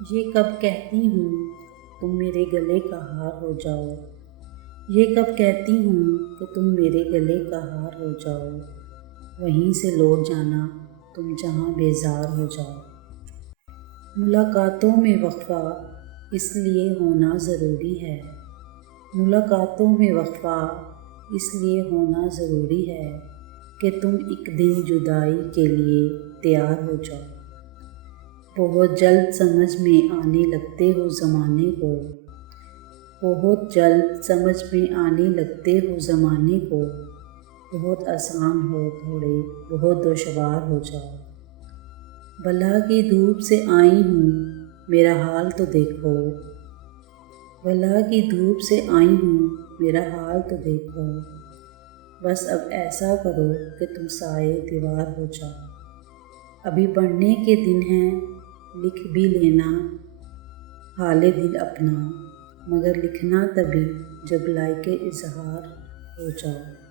یہ کب کہتی ہوں تم میرے گلے کا ہار ہو جاؤ، یہ کب کہتی ہوں کہ تم میرے گلے کا ہار ہو جاؤ، وہیں سے لوٹ جانا تم جہاں بیزار ہو جاؤ۔ ملاقاتوں میں وقفہ اس لیے ہونا ضروری ہے، ملاقاتوں میں وقفہ اس لیے ہونا ضروری ہے کہ تم ایک دن جدائی کے لیے تیار ہو جاؤ۔ بہت جلد سمجھ میں آنے لگتے ہو زمانے کو، بہت جلد سمجھ میں آنے لگتے ہو زمانے کو، بہت آسان ہو تھوڑے بہت دشوار ہو جاؤ۔ بلا کی دھوپ سے آئی ہوں میرا حال تو دیکھو، بلا کی دھوپ سے آئی ہوں میرا حال تو دیکھو، بس اب ایسا کرو کہ تم سائے دیوار ہو جاؤ۔ ابھی پڑھنے کے دن ہیں لکھ بھی لینا حال دل اپنا، مگر لکھنا تبھی جب لائق اظہار ہو جاؤ۔